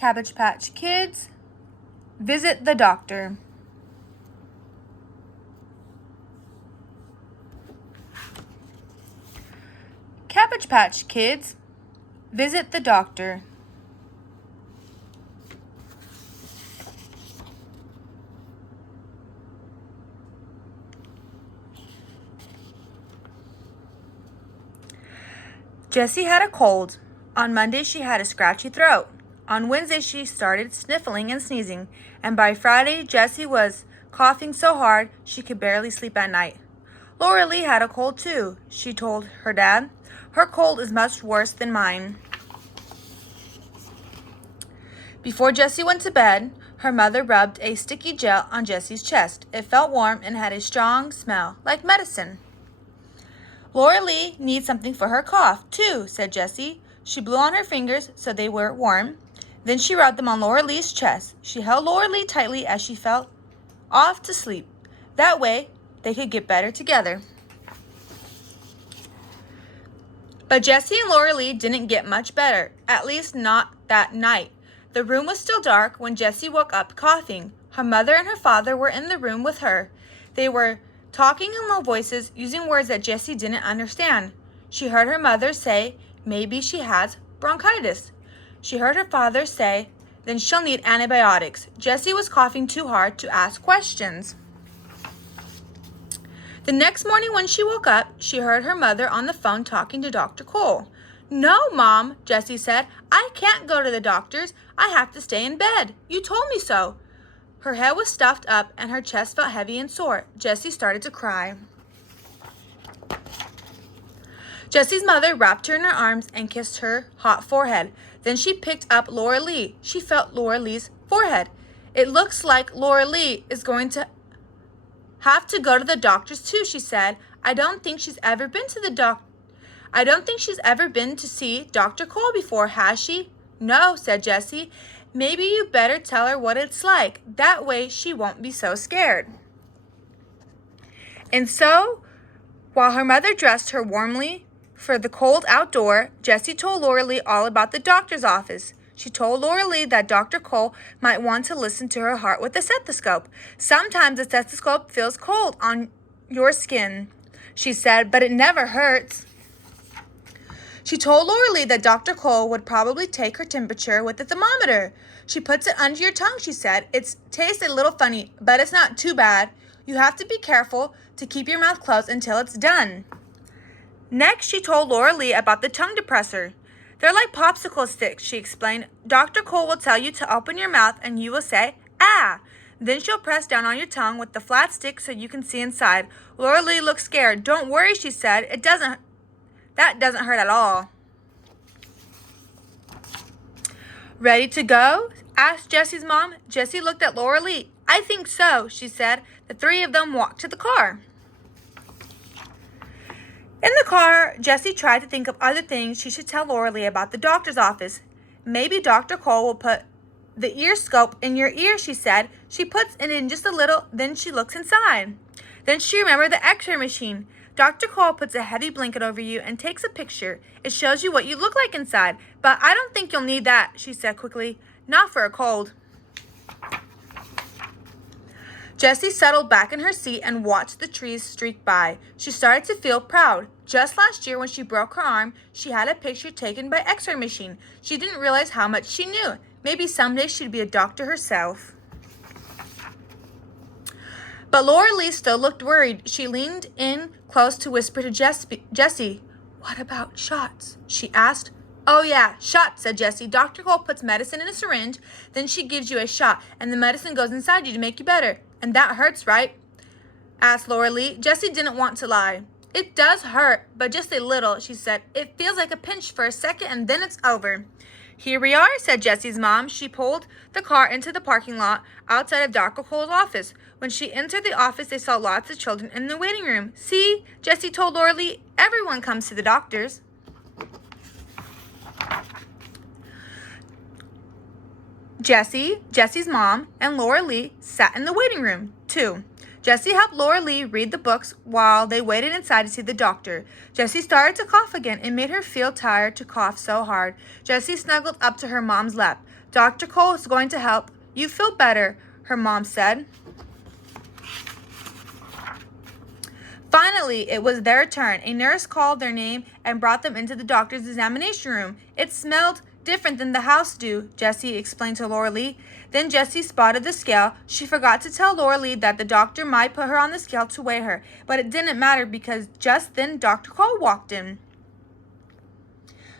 Cabbage Patch Kids, visit the doctor. Cabbage Patch Kids, visit the doctor. Jessie had a cold. On Monday, she had a scratchy throat. On Wednesday, she started sniffling and sneezing. And by Friday, Jessie was coughing so hard she could barely sleep at night. Laura Lee had a cold too, she told her dad. Her cold is much worse than mine. Before Jessie went to bed, her mother rubbed a sticky gel on Jessie's chest. It felt warm and had a strong smell, like medicine. Laura Lee needs something for her cough, too, said Jessie. She blew on her fingers so they were warm. Then she rubbed them on Laura Lee's chest. She held Laura Lee tightly as she fell off to sleep. That way, they could get better together. But Jessie and Laura Lee didn't get much better, at least not that night. The room was still dark when Jessie woke up coughing. Her mother and her father were in the room with her. They were talking in low voices, using words that Jessie didn't understand. She heard her mother say, maybe she has bronchitis. She heard her father say, then she'll need antibiotics. Jessie was coughing too hard to ask questions. The next morning when she woke up, she heard her mother on the phone talking to Dr. Cole. No, Mom, Jessie said. I can't go to the doctor's. I have to stay in bed. You told me so. Her head was stuffed up and her chest felt heavy and sore. Jessie started to cry. Jessie's mother wrapped her in her arms and kissed her hot forehead. Then she picked up Laura Lee. She felt Laura Lee's forehead. It looks like Laura Lee is going to have to go to the doctor's too, she said. I don't think she's ever been to see Dr. Cole before, has she? No, said Jessie. Maybe you better tell her what it's like. That way she won't be so scared. And so, while her mother dressed her warmly for the cold outdoor, Jessie told Laura Lee all about the doctor's office. She told Laura Lee that Dr. Cole might want to listen to her heart with a stethoscope. Sometimes a stethoscope feels cold on your skin, she said, but it never hurts. She told Laura Lee that Dr. Cole would probably take her temperature with a thermometer. She puts it under your tongue, she said. It tastes a little funny, but it's not too bad. You have to be careful to keep your mouth closed until it's done. Next, she told Laura Lee about the tongue depressor. They're like popsicle sticks, she explained. Dr. Cole will tell you to open your mouth and you will say, ah. Then she'll press down on your tongue with the flat stick so you can see inside. Laura Lee looked scared. Don't worry, she said. That doesn't hurt at all. Ready to go? Asked Jessie's mom. Jessie looked at Laura Lee. I think so, she said. The three of them walked to the car. In the car, Jessie tried to think of other things she should tell Laura Lee about the doctor's office. Maybe Dr. Cole will put the ear scope in your ear, she said. She puts it in just a little, then she looks inside. Then she remembered the x-ray machine. Dr. Cole puts a heavy blanket over you and takes a picture. It shows you what you look like inside. But I don't think you'll need that, she said quickly. Not for a cold. Jessie settled back in her seat and watched the trees streak by. She started to feel proud. Just last year when she broke her arm, she had a picture taken by x-ray machine. She didn't realize how much she knew. Maybe someday she'd be a doctor herself. But Laura Lee still looked worried. She leaned in close to whisper to Jessie. What about shots? She asked. Oh yeah, shots, said Jessie. Dr. Cole puts medicine in a syringe, then she gives you a shot, and the medicine goes inside you to make you better. And that hurts, right? Asked Laura Lee. Jessie didn't want to lie. It does hurt, but just a little, she said. It feels like a pinch for a second, and then it's over. Here we are, said Jessie's mom. She pulled the car into the parking lot outside of Dr. Cole's office. When she entered the office, they saw lots of children in the waiting room. See, Jessie told Laura Lee, everyone comes to the doctor's. Jessie's mom, and Laura Lee sat in the waiting room, too. Jessie helped Laura Lee read the books while they waited inside to see the doctor. Jessie started to cough again. It made her feel tired to cough so hard. Jessie snuggled up to her mom's lap. Dr. Cole is going to help you feel better, her mom said. Finally, it was their turn. A nurse called their name and brought them into the doctor's examination room. It smelled different than the house do, Jessie explained to Laura Lee. Then Jessie spotted the scale. She forgot to tell Laura Lee that the doctor might put her on the scale to weigh her, but it didn't matter because just then Dr. Cole walked in.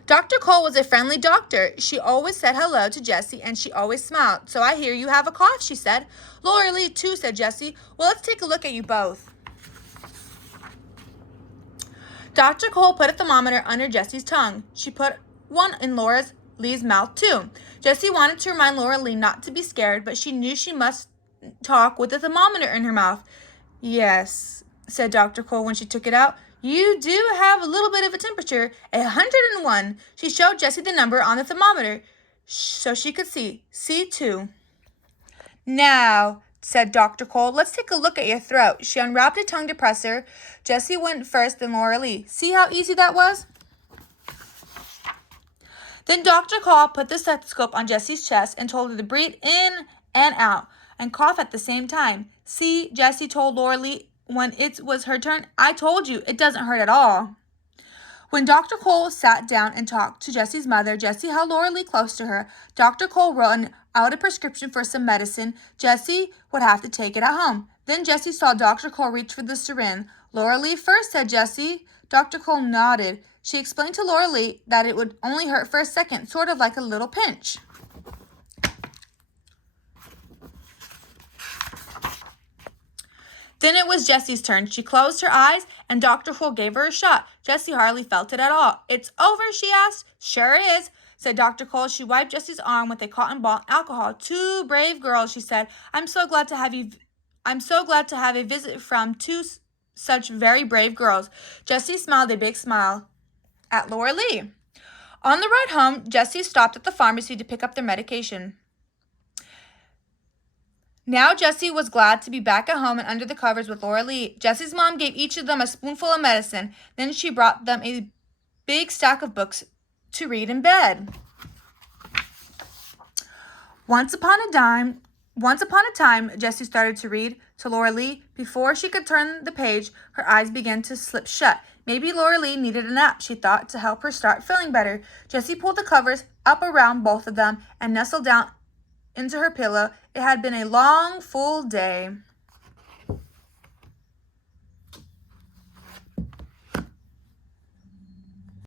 Dr. Cole was a friendly doctor. She always said hello to Jessie, and she always smiled. "So I hear you have a cough," she said. "Laura Lee, too," said Jessie. "Well, let's take a look at you both." Dr. Cole put a thermometer under Jessie's tongue. She put one in Laura Lee's mouth, too. Jessie wanted to remind Laura Lee not to be scared, but she knew she must talk with the thermometer in her mouth. "Yes," said Dr. Cole when she took it out. "You do have a little bit of a temperature, 101. She showed Jessie the number on the thermometer so she could see. C2. "Now," said Dr. Cole, "let's take a look at your throat." She unwrapped a tongue depressor. Jessie went first, then Laura Lee. "See how easy that was?" Then Dr. Cole put the stethoscope on Jessie's chest and told her to breathe in and out and cough at the same time. "See," Jessie told Laura Lee when it was her turn. "I told you, it doesn't hurt at all." When Dr. Cole sat down and talked to Jessie's mother, Jessie held Laura Lee close to her. Dr. Cole wrote out a prescription for some medicine. Jessie would have to take it at home. Then Jessie saw Dr. Cole reach for the syringe. "Laura Lee first," said Jessie. Dr. Cole nodded. She explained to Laura Lee that it would only hurt for a second, sort of like a little pinch. Then it was Jessie's turn. She closed her eyes, and Dr. Cole gave her a shot. Jessie hardly felt it at all. "It's over?" she asked. "Sure is," said Dr. Cole. She wiped Jessie's arm with a cotton ball and alcohol. "Two brave girls," she said. I'm so glad to have a visit from two such very brave girls." Jessie smiled a big smile at Laura Lee. On the ride home, Jessie stopped at the pharmacy to pick up their medication. Now Jessie was glad to be back at home and under the covers with Laura Lee. Jessie's mom gave each of them a spoonful of medicine. Then she brought them a big stack of books to read in bed. Once upon a time, Jessie started to read to Laura Lee. Before she could turn the page, her eyes began to slip shut. Maybe Laura Lee needed a nap, she thought, to help her start feeling better. Jessie pulled the covers up around both of them and nestled down into her pillow. It had been a long, full day.